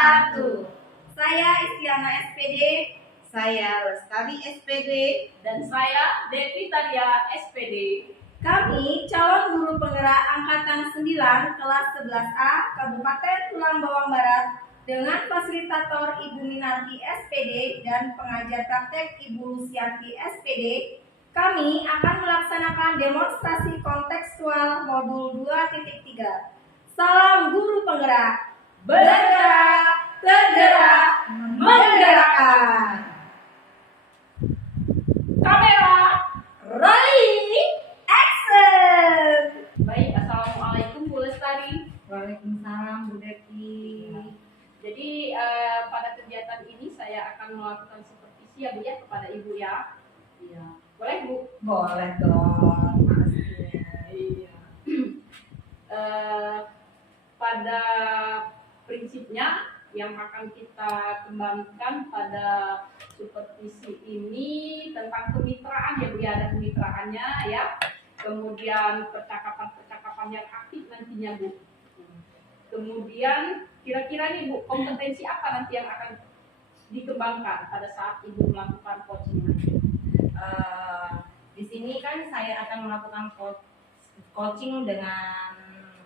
wabarakatuh. Saya Istiana SPD, Saya Lestari SPD, dan saya Devitaria SPD. Kami calon guru penggerak angkatan 9 kelas 11A Kabupaten Tulang Bawang Barat dengan fasilitator Ibu Minarti SPD dan pengajar praktek Ibu Lucianti SPD. Kami akan melaksanakan demonstrasi kontekstual modul 2.3. Salam guru penggerak, bergerak, tergerak, menggerakkan. Kamera, Rolling, action. baik. Assalamualaikum Bu Lestari. Waalaikumsalam Bu Devi. Jadi pada kegiatan ini saya akan melakukan supervisi ya Bu ya kepada Ibu ya. Iya. Boleh Bu? Boleh dong, pastinya. Iya. Pada prinsipnya yang akan kita kembangkan pada supervisi ini tentang kemitraan ya Bu ya, ada kemitraannya ya. Kemudian percakapan yang aktif nantinya Bu. Kemudian kira-kira nih Bu, kompetensi apa nanti yang akan dikembangkan pada saat Ibu melakukan coaching nanti? Di sini kan saya akan melakukan coaching dengan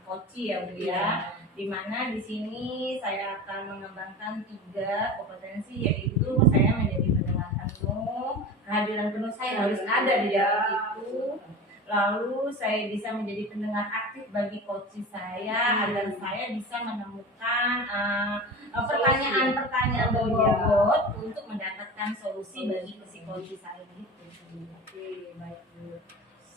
coach ya Bu ya. Dimana di sini saya akan mengembangkan 3 kompetensi, yaitu saya menjadi pendengar penuh, kehadiran penuh saya harus ada di dalam itu. Lalu saya bisa menjadi pendengar aktif bagi coach saya agar saya bisa menemukan pertanyaan-pertanyaan berbobot untuk mendapatkan solusi bagi si coach saya gitu. Oke, baik Bu.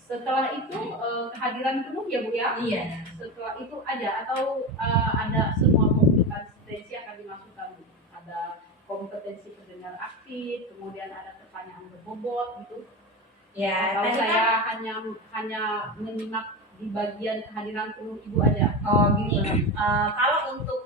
Setelah itu kehadiran penuh ya Bu ya? Iya. Setelah itu aja atau ada semua kompetensi akan dimasukkan Bu? Ada kompetensi pendengar aktif, kemudian ada pertanyaan berbobot gitu. Ya, Kalau tadi kan saya hanya menyimak di bagian kehadiran penuh Ibu aja. gini, kalau untuk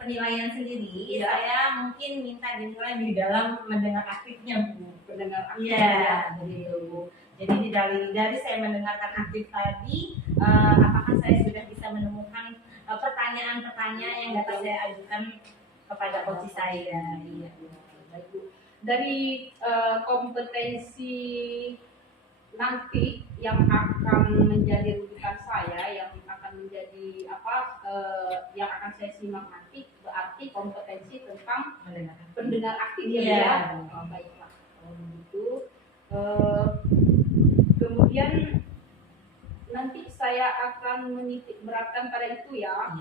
penilaian sendiri, Iya. saya mungkin minta dimulai di dalam mendengar aktifnya Bu. Pendengar aktif Iya, ya. begitu Bu. Jadi dari saya mendengarkan aktif tadi, apakah saya sudah bisa menemukan pertanyaan-pertanyaan yang dapat saya ajukan kepada coach saya? Iya. Baik, Bu. Dari kompetensi nanti yang akan menjadi rujukan saya, yang akan menjadi yang akan saya simak nanti, berarti kompetensi tentang pendengar aktif ya Bu Iya. ya. Baiklah, kalau begitu. Kemudian nanti saya akan menitik beratkan pada itu ya.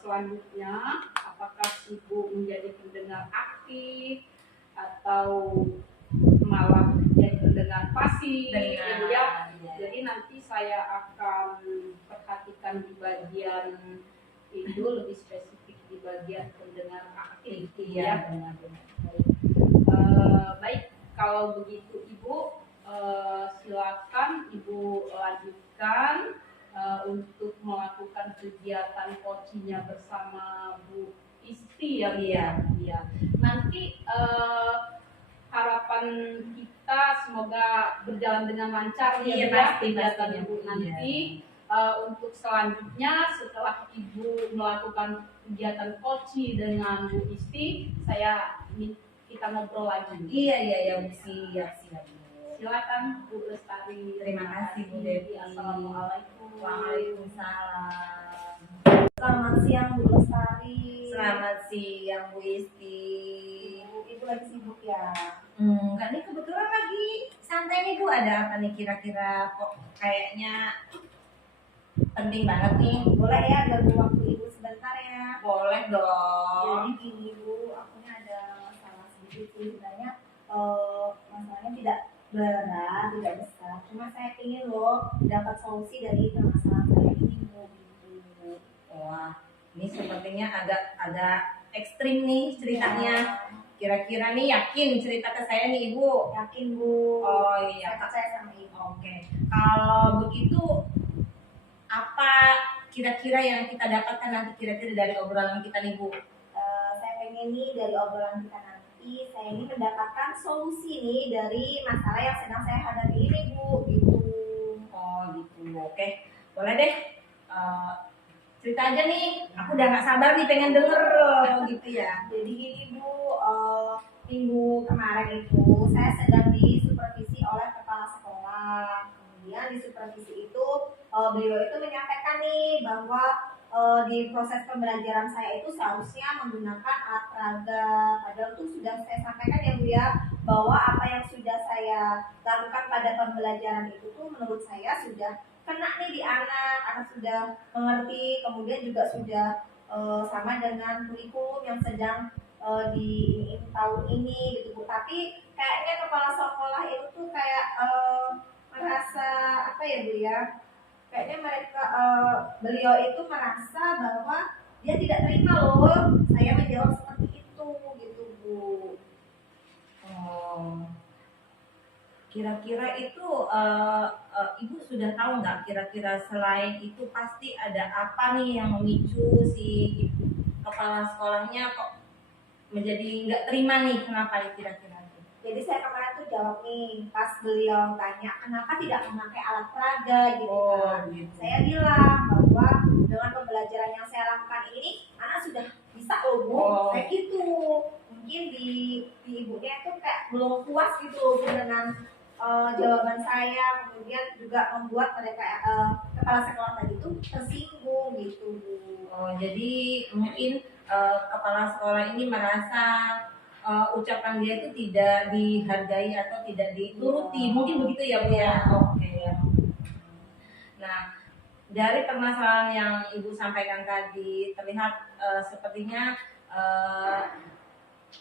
Selanjutnya, apakah Ibu menjadi pendengar aktif atau malah jadi pendengar pasif ya. Jadi nanti saya akan perhatikan di bagian itu, lebih spesifik di bagian pendengar aktif ya. Baik, kalau begitu Ibu, silakan Ibu lanjutkan untuk melakukan kegiatan coachingnya bersama Bu Isti ya Bu ya. Iya. Nanti harapan kita semoga berjalan dengan lancar Iya, ya Bu, pasti, kegiatan pastinya. Ibu nanti. Untuk selanjutnya setelah Ibu melakukan kegiatan coaching dengan Bu Isti, kita ngobrol lagi. Iya, siap. Silakan Bu Lestari. Terima kasih Bu Devi. Assalamualaikum. Waalaikumsalam. Selamat siang Bu Lestari. Selamat siang Bu Isti. Ibu lagi sibuk ya? Enggak nih, kebetulan lagi santai nih Bu. Ada apa nih kira-kira, kok kayaknya penting banget nih? Boleh ya ganggu waktu Ibu sebentar ya? Boleh dong. Jadi gini Bu, akunya ada masalah sedikit sih sebenarnya. Masalahnya tidak berat, tidak besar. Cuma saya ingin loh dapat solusi dari permasalahan saya ini Bu. Wah, ini sepertinya agak ekstrim nih ceritanya. Kira-kira nih yakin cerita ke saya nih Ibu? Yakin Bu? Oh iya. Saya percaya sama Ibu. Oke. Kalau begitu, apa kira-kira yang kita dapatkan nanti kira-kira dari obrolan kita nih Bu? Saya pengen nih dari obrolan kita nanti, saya ini mendapatkan solusi nih dari masalah yang sedang saya hadapi ini Bu, gitu. Oh gitu. Oke. Boleh deh. cerita aja nih, aku udah nggak sabar nih pengen denger gitu ya. Jadi gini Bu, minggu kemarin itu saya sedang disupervisi oleh kepala sekolah. Kemudian di supervisi itu beliau itu menyampaikan nih bahwa di proses pembelajaran saya itu seharusnya menggunakan alat peraga. Padahal itu sudah saya sampaikan ya Bu ya, bahwa apa yang sudah saya lakukan pada pembelajaran itu tuh menurut saya sudah kena nih di anak sudah mengerti, kemudian juga sudah sama dengan kurikulum yang sedang di tahun ini gitu Bu. Tapi kayaknya kepala sekolah itu tuh kayak merasa apa ya Bu ya? Kayaknya mereka beliau itu merasa bahwa dia tidak terima loh saya menjawab seperti itu gitu Bu. Oh, kira-kira itu Ibu sudah tahu nggak kira-kira selain itu pasti ada apa nih yang memicu si kepala sekolahnya kok menjadi nggak terima nih, kenapa ya kira-kira itu? Jadi saya kemarin tuh jawab nih pas beliau tanya kenapa tidak memakai alat peraga gitu kan. Gitu. Saya bilang bahwa dengan pembelajaran yang saya lakukan ini anak sudah bisa loh Bu. Kayak gitu. Mungkin di ibunya itu kayak belum puas gitu loh Bu dengan jawaban saya, kemudian juga membuat mereka kepala sekolah tadi itu tersinggung gitu Bu. Oh, jadi mungkin kepala sekolah ini merasa ucapan dia itu tidak dihargai atau tidak dituruti, mungkin begitu ya Bu ya. Oke ya. Nah, dari permasalahan yang Ibu sampaikan tadi terlihat sepertinya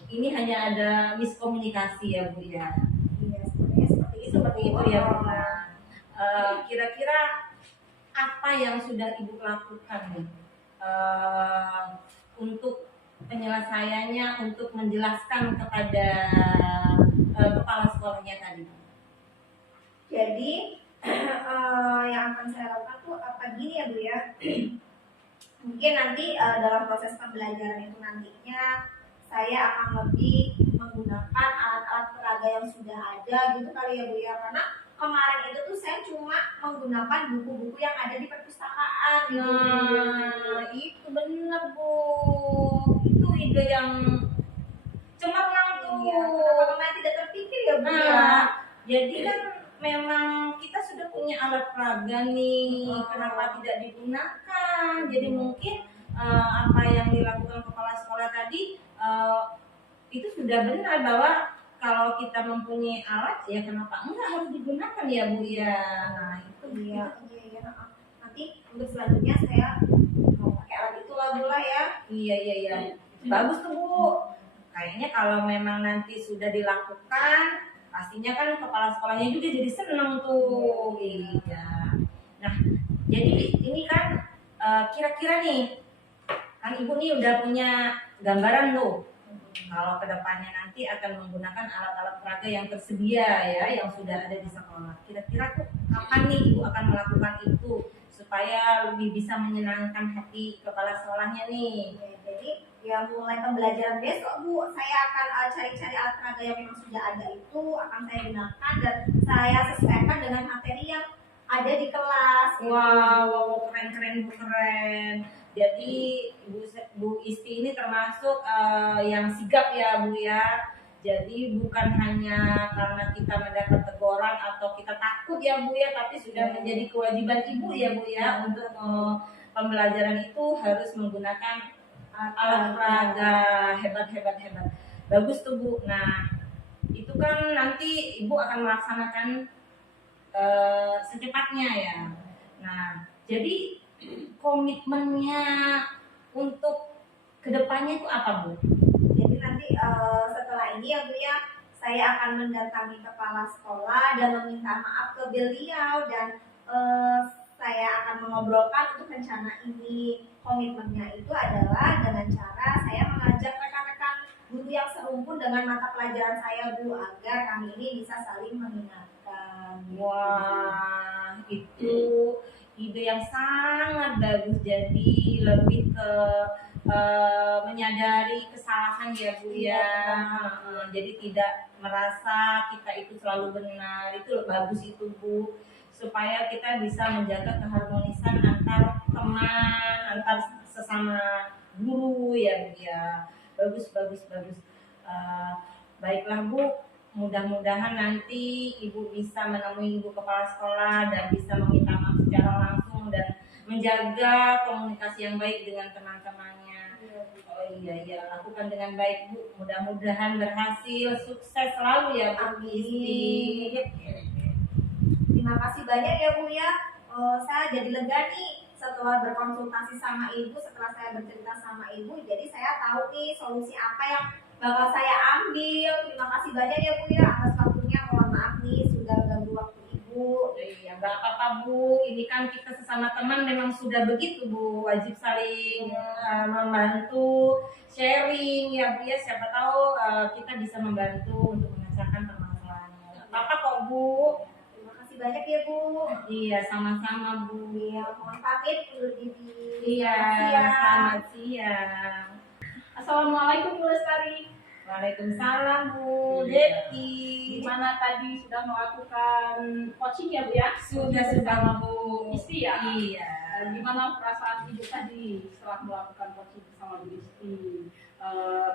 ini hanya ada miskomunikasi ya Bu ya. Iya, sebenarnya Seperti itu ya Bu. Nah, kira-kira apa yang sudah Ibu lakukan nih untuk penyelesaiannya, untuk menjelaskan kepada kepala sekolahnya tadi? Jadi yang akan saya lakukan tuh apa gini ya Bu ya. Mungkin nanti dalam proses pembelajaran itu nantinya saya akan lebih menggunakan alat-alat peraga yang sudah ada gitu kali ya Bu ya, karena kemarin itu tuh saya cuma menggunakan buku-buku yang ada di perpustakaan gitu. Nah, itu benar Bu. Itu ide yang cemerlang tuh. Iya, kenapa kemarin tidak terpikir ya Bu ya? Nah, jadi kan memang kita sudah punya alat peraga nih, kenapa tidak digunakan? Jadi mungkin apa yang dilakukan kepala sekolah tadi itu sudah benar bahwa kalau kita mempunyai alat ya kenapa enggak harus digunakan ya Bu ya. Nah, itu Iya. Nanti untuk selanjutnya saya mau pakai alat itu lah Bu lah ya. Iya. Bagus tuh Bu. Kayaknya kalau memang nanti sudah dilakukan, pastinya kan kepala sekolahnya juga jadi seneng tuh. Iya. Nah, jadi ini kan kira-kira nih, kan Ibu nih udah punya gambaran tuh. Kalau kedepannya nanti akan menggunakan alat-alat peraga yang tersedia ya, yang sudah ada di sekolah. Kira-kira tuh kapan nih Ibu akan melakukan itu supaya lebih bisa menyenangkan hati kepala sekolahnya nih? Ya, jadi ya mulai pembelajaran besok Bu, saya akan cari-cari alat peraga yang memang sudah ada itu akan saya gunakan dan saya sesuaikan dengan materi yang ada di kelas. Wow, keren Bu, keren. Jadi Bu Isti ini termasuk yang sigap ya Bu ya. Jadi bukan hanya karena kita mendapat teguran atau kita takut ya Bu ya, tapi sudah menjadi kewajiban Ibu ya Bu ya untuk pembelajaran itu harus menggunakan alat peraga. Hebat. Bagus tuh Bu. Nah, itu kan nanti Ibu akan melaksanakan secepatnya ya. Nah, jadi komitmennya untuk kedepannya itu apa Bu? Jadi nanti setelah ini ya Bu ya, saya akan mendatangi kepala sekolah dan meminta maaf ke beliau dan saya akan mengobrolkan untuk rencana ini. Komitmennya itu adalah dengan cara saya mengajak rekan-rekan guru yang serumpun dengan mata pelajaran saya Bu, agar kami ini bisa saling mengingatkan. Wah, itu ide yang sangat bagus. Jadi lebih ke menyadari kesalahan ya Bu ya. Jadi tidak merasa kita itu selalu benar. Itu bagus itu Bu, supaya kita bisa menjaga keharmonisan antar teman, antar sesama guru ya Bu ya. Bagus. Baiklah Bu, mudah-mudahan nanti Ibu bisa menemui Ibu Kepala Sekolah dan bisa meminta maaf secara langsung dan menjaga komunikasi yang baik dengan teman-temannya. Oh iya, lakukan dengan baik Bu. Mudah-mudahan berhasil, sukses selalu ya Bu. Amin. Terima kasih banyak ya Bu ya. Saya jadi lega nih setelah berkonsultasi sama Ibu, setelah saya bercerita sama Ibu, jadi saya tahu nih solusi apa yang bakal saya ambil. Terima kasih banyak ya Bu ya atas waktunya. Mohon maaf nih sudah ganggu waktu Ibu. Iya, nggak apa-apa Bu. Ini kan kita sesama teman memang sudah begitu Bu. Wajib saling membantu, sharing ya Bu ya. Siapa tahu kita bisa membantu untuk memecahkan permasalahannya. Nggak apa-apa kok Bu. Terima kasih banyak ya Bu. Iya, sama-sama Bu. Iya, mohon pamit undur diri. Iya, selamat siang. Assalamualaikum Bu Lestari. Waalaikumsalam Bu Iya. Deki. Gimana tadi sudah melakukan coaching ya Bu ya? Sudah Bu Isti ya? Iya. Gimana perasaan Ibu tadi setelah melakukan coaching bersama Bu Isti?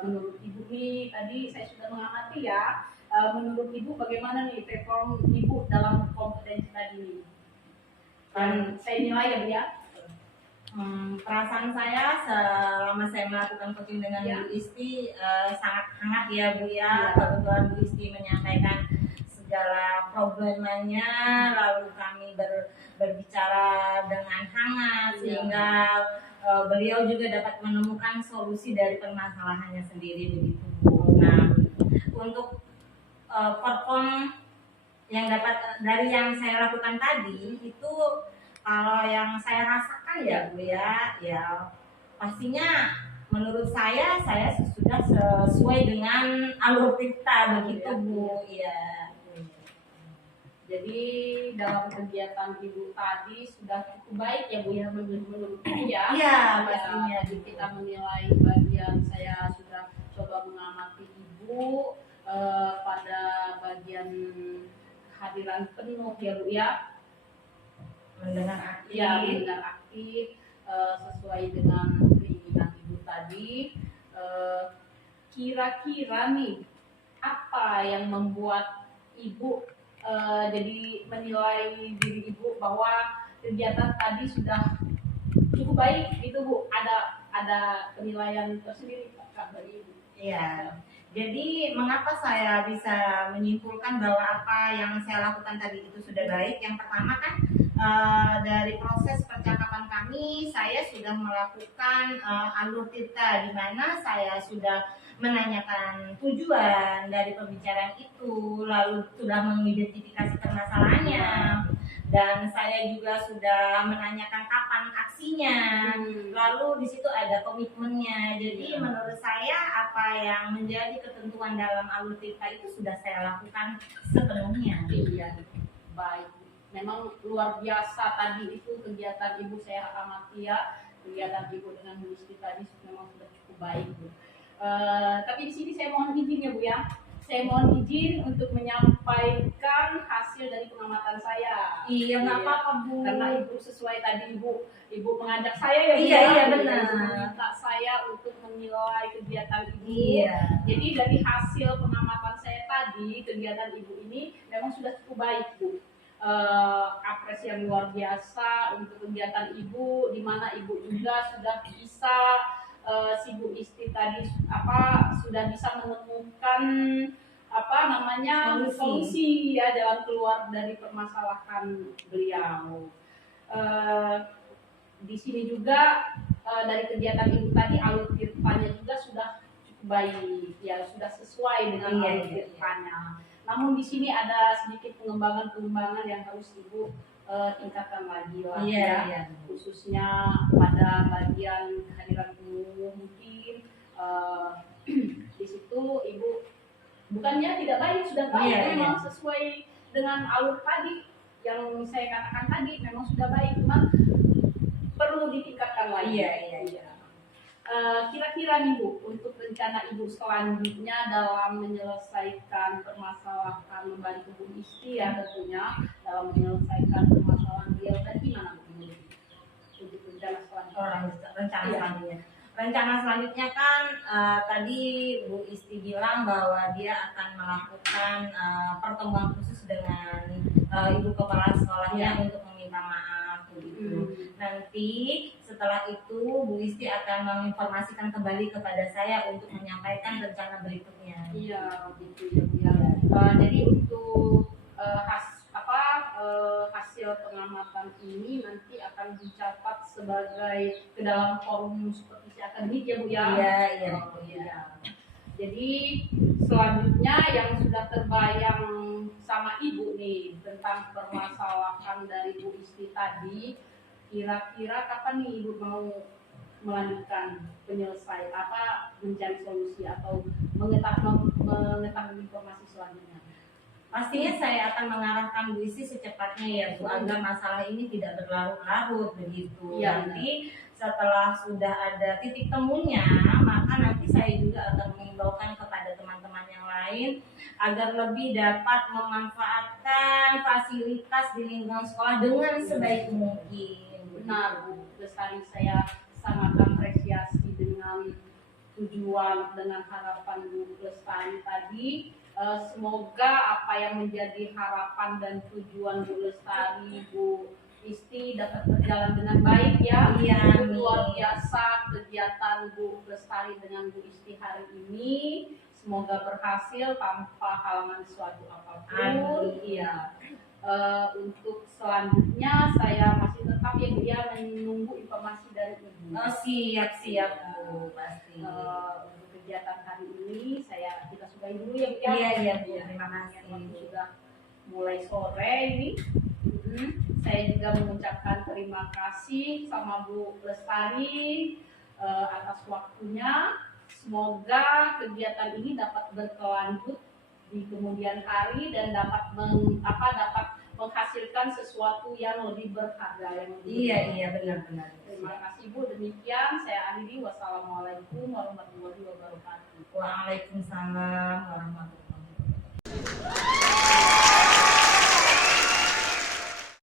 Menurut Ibu nih, tadi saya sudah mengamati ya. Menurut Ibu bagaimana nih perform Ibu dalam kompetensi tadi nih? Dan saya nilai ya Bu ya. Perasaan saya selama saya melakukan coaching dengan Ya. Bu Isti sangat hangat ya Bu Ya. ya. Kebetulan Bu Isti menyampaikan segala problemanya, lalu kami berbicara dengan hangat sehingga beliau juga dapat menemukan solusi dari permasalahannya sendiri begitu Bu. Nah, untuk perform yang dapat dari yang saya lakukan tadi itu, kalau yang saya rasakan ya Bu ya pastinya menurut saya sudah sesuai dengan alur kita begitu Bu ya. Jadi dalam kegiatan Ibu tadi sudah cukup baik ya Bu ya, menurut Ibu ya. Iya, Ya, pastinya. jadi kita menilai bagian saya sudah coba mengamati Ibu pada bagian kehadiran penuh ya Bu ya. Mendengar aktif. Ya, mendengar aktif sesuai dengan keinginan Ibu tadi. Kira-kira nih apa yang membuat Ibu jadi menilai diri Ibu bahwa kegiatan tadi sudah cukup baik gitu Bu? Ada penilaian tersendiri Kak dari Ibu? Iya. Jadi mengapa saya bisa menyimpulkan bahwa apa yang saya lakukan tadi itu sudah baik? Yang pertama kan dari proses percakapan kami, saya sudah melakukan alur tirta, di mana saya sudah menanyakan tujuan dari pembicaraan itu, lalu sudah mengidentifikasi permasalahannya, dan saya juga sudah menanyakan kapan aksinya. Lalu di situ ada komitmennya. Jadi menurut saya apa yang menjadi ketentuan dalam alur tirta itu sudah saya lakukan sepenuhnya. Iya, baik. Memang luar biasa tadi itu kegiatan Ibu, saya amati ya, kegiatan Ibu dengan Bu Isti tadi memang sudah cukup baik Bu. Tapi di sini saya mohon izin ya Bu ya. Saya mohon izin untuk menyampaikan hasil dari pengamatan saya. Iya, nggak apa-apa Bu. Karena Ibu sesuai tadi Ibu mengajak saya ya Bu. Iya, ya. iya, benar. Ibu meminta saya untuk menilai kegiatan Ibu. Iya. Jadi dari hasil pengamatan saya tadi, kegiatan Ibu ini memang sudah cukup baik Bu. Apresiasi yang luar biasa untuk kegiatan Ibu, di mana Ibu juga sudah bisa si Bu Isti tadi sudah bisa menemukan solusi ya jalan keluar dari permasalahan beliau. Di sini juga dari kegiatan Ibu tadi alur tirtanya juga sudah cukup baik ya, sudah sesuai dengan alur tirtanya. Namun di sini ada sedikit pengembangan yang harus Ibu tingkatkan lagi lah ya. Khususnya pada bagian kehadiran guru mungkin di situ Ibu bukannya tidak baik, sudah baik, memang sesuai dengan alur tadi yang saya katakan tadi, memang sudah baik, cuma perlu ditingkatkan lagi. Iya. Kira-kira nih Bu, untuk rencana Ibu selanjutnya dalam menyelesaikan permasalahan, membantu Bu Isti ya tentunya dalam menyelesaikan permasalahan beliau tadi, gimana Bu? Untuk rencana selanjutnya. rencana Iya. selanjutnya. Rencana selanjutnya kan tadi Bu Isti bilang bahwa dia akan melakukan pertemuan khusus dengan Ibu Kepala Sekolahnya untuk meminta maaf begitu. Nanti setelah itu Bu Isti akan menginformasikan kembali kepada saya untuk menyampaikan rencana berikutnya. Iya, gitu ya Bu ya. Jadi untuk hasil pengamatan ini nanti akan dicatat sebagai ke dalam forum supervisi akademik ya Bu ya. Iya. Iya. Jadi selanjutnya yang sudah terbayang sama Ibu nih tentang permasalahan dari Bu Isti tadi, kira-kira kapan nih Ibu mau melanjutkan mencari solusi atau mengetahui informasi selanjutnya? Pastinya saya akan mengarahkan Bu Isti secepatnya ya Bu, agar masalah ini tidak berlarut-larut begitu. Iya, Nanti setelah sudah ada titik temunya, maka nanti saya juga akan mengimbaukan kepada teman-teman yang lain agar lebih dapat memanfaatkan fasilitas di lingkungan sekolah dengan sebaik mungkin. Benar Bu Lestari, saya sangat apresiasi dengan tujuan dengan harapan Bu Lestari tadi. Semoga apa yang menjadi harapan dan tujuan Bu Lestari, Bu Isti dapat berjalan dengan baik ya. Iya, Luar biasa kegiatan Bu Lestari dengan Bu Isti hari ini. Semoga berhasil tanpa halangan suatu apapun. Iya. Untuk selanjutnya saya masih tetap ya Bu ya menunggu informasi dari Ibu. Oh, siap Bu, pasti. Untuk kegiatan hari ini kita sudahi dulu ya Bu ya. Iya Bu, terima kasih. Waktu sudah mulai sore ini. Saya juga mengucapkan terima kasih sama Bu Lestari atas waktunya. Semoga kegiatan ini dapat berkelanjut di kemudian hari dan dapat menghasilkan sesuatu yang lebih berharga. Iya benar. Terima kasih Bu. Demikian saya akhiri. Wassalamualaikum warahmatullahi wabarakatuh. Waalaikumsalam warahmatullahi wabarakatuh.